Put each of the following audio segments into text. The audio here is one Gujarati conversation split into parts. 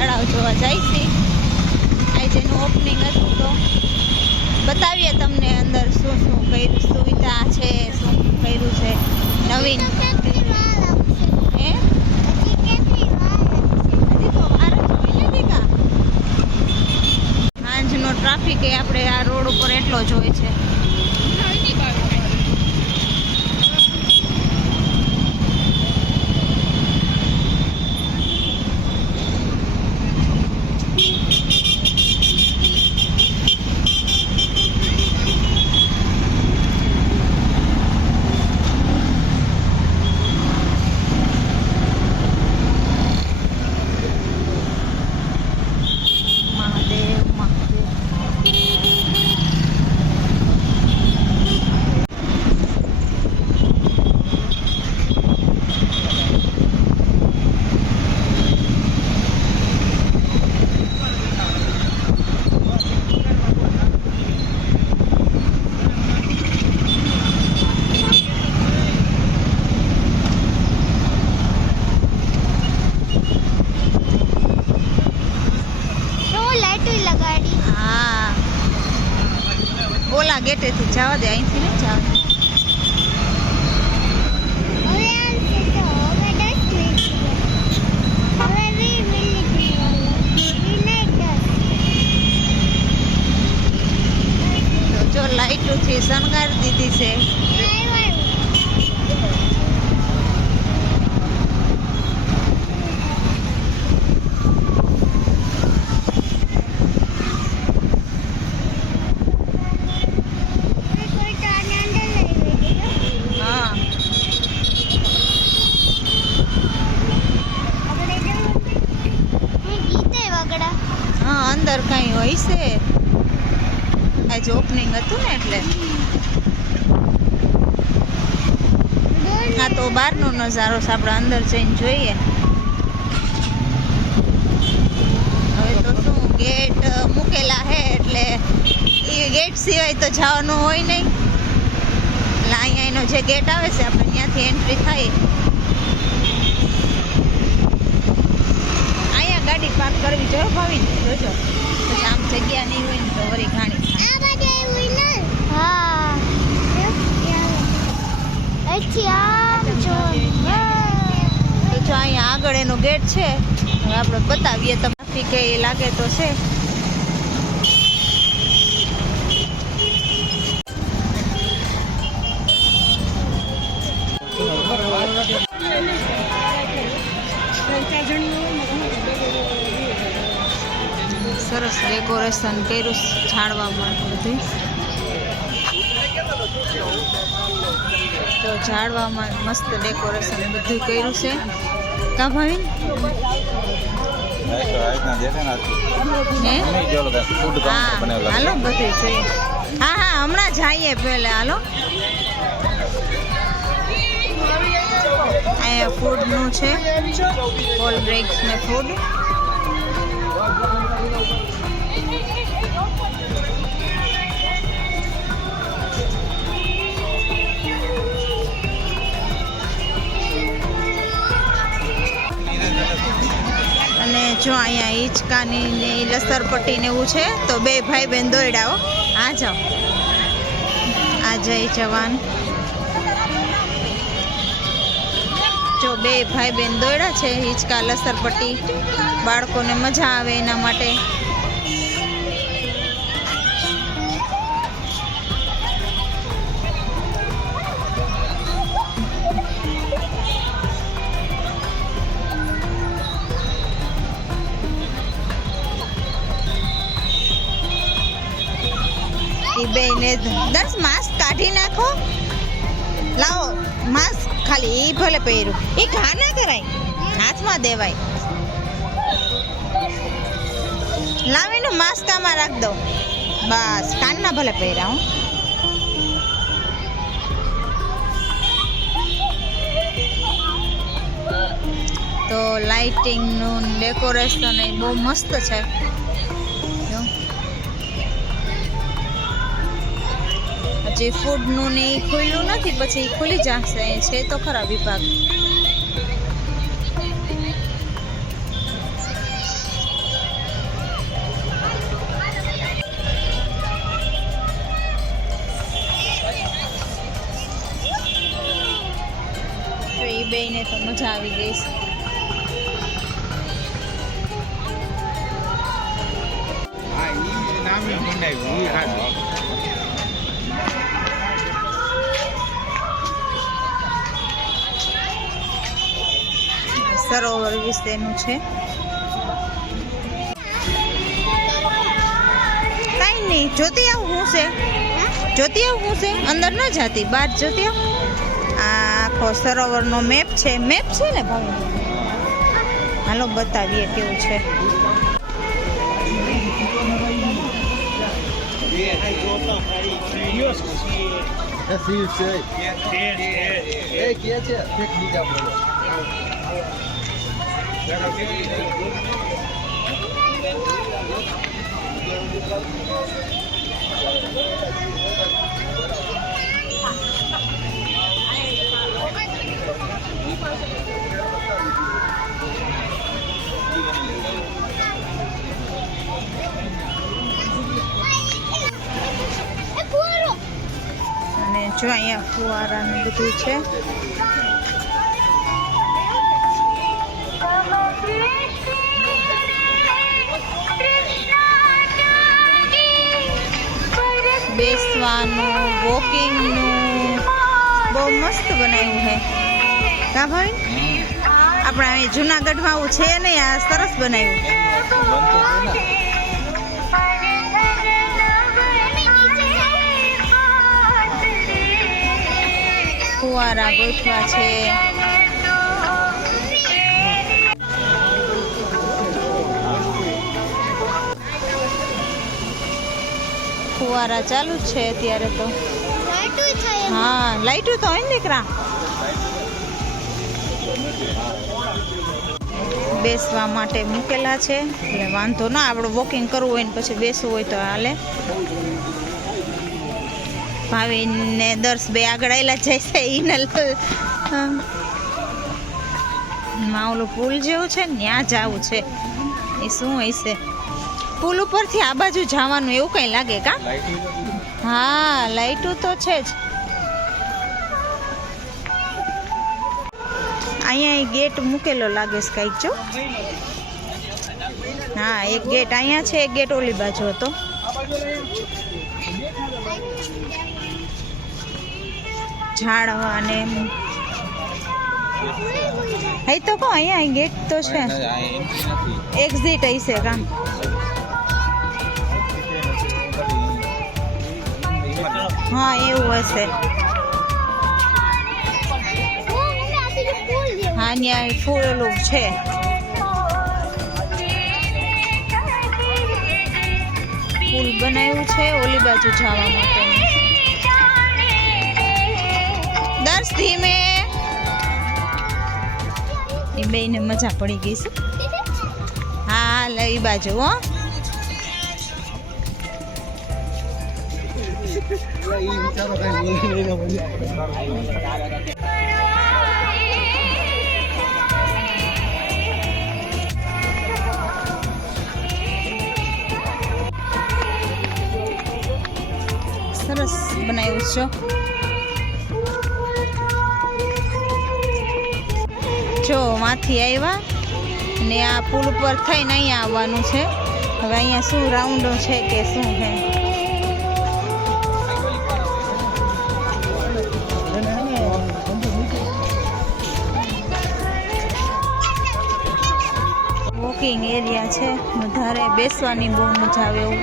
તળાવ જોવા જાય છે. આજે એનું ઓપનિંગ હતું તો બતાવીએ તમને અંદર શું શું કર્યું, સુવિધા છે, શું કર્યું છે નવીન. હે હજી તો વાર જ હોય ને દીકા. સાંજનો ટ્રાફિક એ આપણે આ રોડ ઉપર એટલો જ હોય છે. ઓલા ગેટેથી જવા દે, અહીંથી નહીં જવા દે. જો લાઈટોથી શણગારી દીધી છે. અંદર કઈ હોય છે, આજે ઓપનિંગ હતું ને એટલે. આ તો બહારનો નજારો છે, આપણે અંદર જઈને જોઈએ. હવે તો શું ગેટ મૂકેલા હે એટલે એ ગેટ સિવાય તો જવાનું હોય નહીં. એટલે અહીંયા એનો જે ગેટ આવે છે આપણે ત્યાંથી એન્ટ્રી થાય. અહીંયા ગાડી પાર્ક કરવી જોઈએ ભાવિન, જોજો પછી આમ જગ્યા નહીં હોય ને તો વળી ઘાણી. જો અહીંયા આગળ એનો ગેટ છે, હવે આપણે બતાવીએ. તમને કે લાગે તો છે. સરસ ડેકોરેશન કર્યું ઝાડવામાં બધું. તો ઝાડવામાં મસ્ત ડેકોરેશન બધું કર્યું છે. કા ભાવિન? હાલો બધું જોઈએ. હા હા હમણાં જઈએ પહેલા. હાલો અહીંયા ફૂડનું છે, કોલ્ડ ડ્રિંક્સ ને ફૂડ. અને જો અહીંયા હિંચકાની ને લસરપટ્ટી ને એવું છે. તો બે ભાઈ બહેન દોડાવો. આ જાઓ, આ જય જવાન. જો બે ભાઈ બહેન દોડ્યા છે, હિંચકા લસરપટ્ટી. બાળકોને મજા આવે એના માટે. બેને 10 માસ્ક કાઢી નાખો. લાવો માસ્ક ખાલી એ ભલે પહેર્યું. એ ઘા ના કરાય, હાથમાં દેવાય. લાવીને માસ્ક આમાં રાખ દો. બસ કાનના ભલે પહેર્યા. હું તો લાઇટિંગનું ડેકોરેશન એ બહુ મસ્ત છે. હજી ફૂડનું ને ખુલ્લું નથી, પછી ખુલી જશે. છે તો ખરા વિભાગ. મજા આવી ગઈ છે. સરોવર વિશેનું છે. કાંઈ નહીં, જોતી આવું શું છે, જોતી આવું શું છે. અંદર ન જાતી, બહાર જોતી આવ. આ આખો સરોવરનો મેપ છે. મેપ છે ને ભાઈ, હાલો બતાવીએ કેવું છે. અને જો અહીંયા ફુવારાનું બધું છે. બેસવાનું, વોકિંગનું બહુ મસ્ત બનાવ્યું છે. કા ભાઈ, આપણે અહીં જુનાગઢમાં આવું છે નહીં, આ સરસ બનાવ્યું. ફુવારા ગોઠવા છે. ફુવારા ચાલુ જ છે અત્યારે તો. હા, લાઈટું તો હોય ને દીકરા. બેસવા માટે મૂકેલા છે એટલે વાંધો ના. આપણે વોકિંગ કરવું હોય ને પછી બેસવું હોય તો હાલે. ભાવિને દર્શ બે આગળ આવેલા જાય છે. એને ઓલું પુલ જેવું છે ને ત્યાં જવું છે. એ શું હોય છે? પુલ ઉપરથી આ બાજુ જવાનું એવું કઈ લાગે કા? હા, લાઈટું તો છે જ. અહીંયા ગેટ મૂકેલો લાગે છે કઈક જો. હા, એક ગેટ અહીંયા છે, એક ગેટ ઓલી બાજુ હતો. ઝાડવા અને હે તો કહો અહીંયા ગેટ તો છે. એક્ઝિટ અહીં છે કામ. હા, એવું હશે. હા, ત્યાં ફૂલ ઓલું છે. પુલ બનાવ્યું છે ઓલી બાજુ જવા માટે. દર્શ ધીમે. એ બેને મજા પડી ગઈ છે. હા, લઈ બાજુ હો. સરસ બનાવ્યું છે. જો માંથી આવ્યા ને આ પુલ ઉપર થઈને અહીંયા આવવાનું છે. હવે અહીંયા શું રાઉન્ડો છે કે શું છે? વોકિંગ એરિયા છે. વધારે બેસવાની બહુ મજા આવે એવું.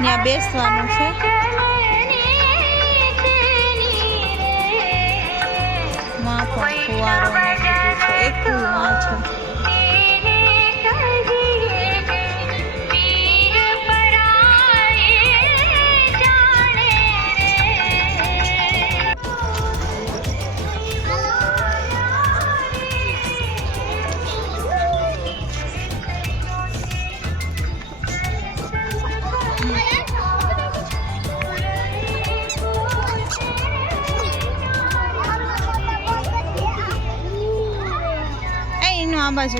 ત્યાં બેસવાનું છે. માં પણ ફુવારો ને બધું છે. એક માં છે. આ બાજુ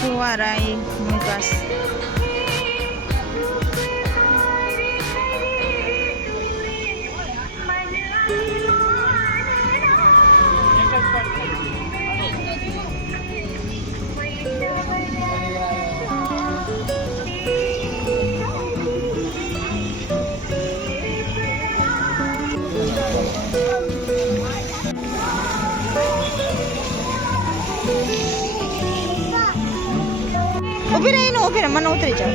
ફુવારા એ મુકાસ ઉભી રહી ને ઉભી રહે મને ઉતરી જાવ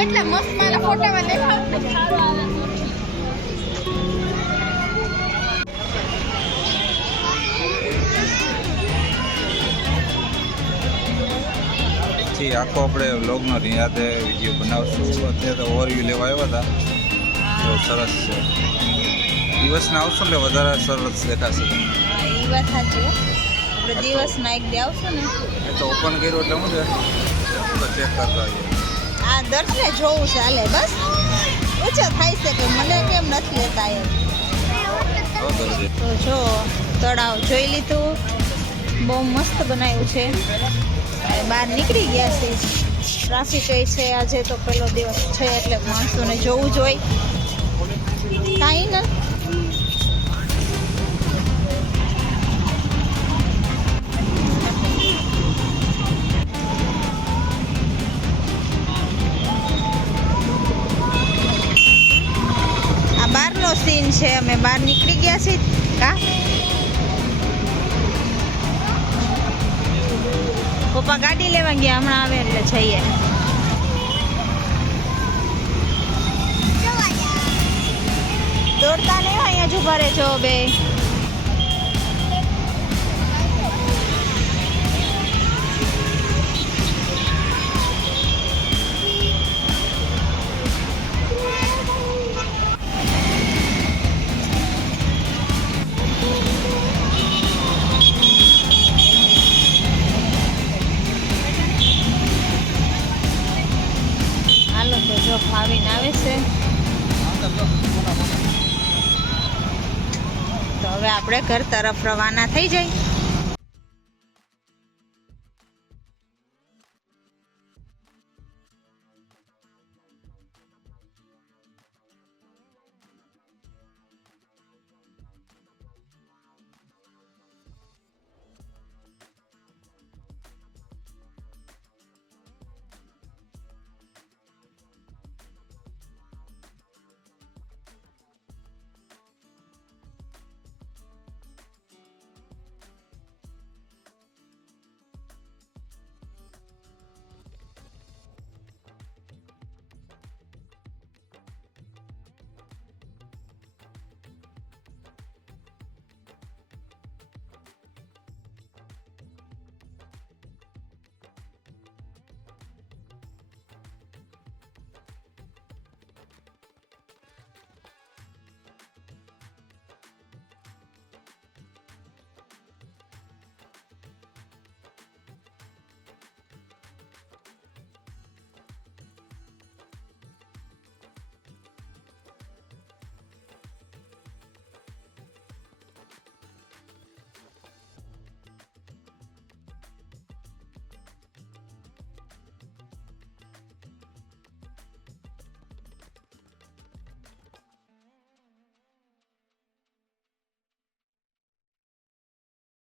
એટલે મસ્ત મારા ફોટામાં દેખાવ સારું આવે પછી આખો આપણે વ્લોગનો યાદે વિડીયો બનાવશું. અત્યારે તો ઓવરવ્યૂ લેવા આવ્યા હતા, તો સરસ છે. દિવસના આવશો એટલે વધારે સરસ દેખાશે. એ વાત સાચી આપણે દિવસના એક દે આવશું ને એ તો ઓપન કર્યું એટલે શું છે તો ચેક કરતા આવીએ. આ દર્શને જોવું ચાલે બસ ઓછા થાય છે કે મને કેમ નથી લેતા એમ. તો જો તળાવ જોઈ લીધું, બહુ મસ્ત બનાવ્યું છે. બહાર નીકળી ગયા છે, ટ્રાફિક છે આજે તો પહેલો દિવસ છે એટલે માણસોને જોવું જોઈએ કાંઈ ને. આ બહારનો સીન છે, અમે બહાર નીકળી ગયા છીએ કા પપ્પા ગાડી લેવા ગયા, હમણાં આવે એટલે જઈએ. દોડતા નહીં અહીંયા જ ઉભા રહેજો બે. આવીને આવે છે. તો હવે આપણે ઘર તરફ રવાના થઈ જાય.